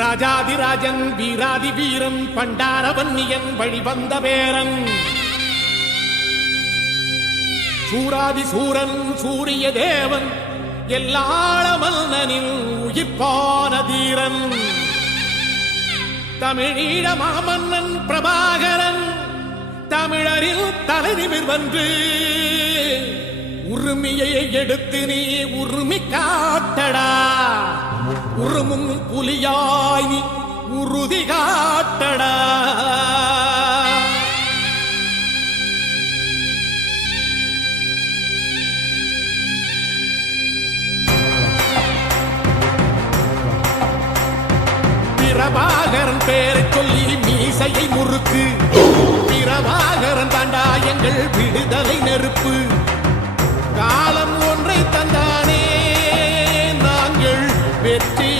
ராஜாதிராஜன் வீராதி வீரன் பண்டாரவன்னியன் வழிவந்த பேரன் சூராதி சூரன் சூரிய தேவன் எல்லாள மன்னனின் உயிர்ப்பான தீரன் தமிழீழ மாமன்னன் பிரபாகரன் தமிழரில் தலைநிமிர் வந்து உரிமையை எடுத்து நீ உரிமை காட்டடா உருமும் புலியாய் நீ உறுதி காட்டடா பிரபாகரன் பேரை சொல்லி மீசையை முறுக்கு பிரபாகரன் தாண்டா எங்கள் விடுதலை நெருப்பு காலம் ஒன்றை தந்தானே நாங்கள் வெற்றி